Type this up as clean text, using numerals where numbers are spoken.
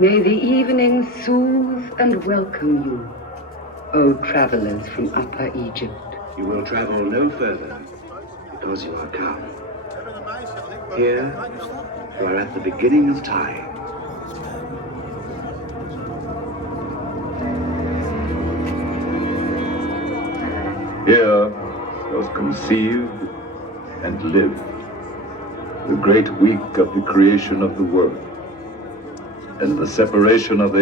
May the evening soothe and welcome you, O travelers from Upper Egypt. You will travel no further because you are come. Here, you are at the beginning of time. Here was conceived and lived the great week of the creation of the world and the separation of the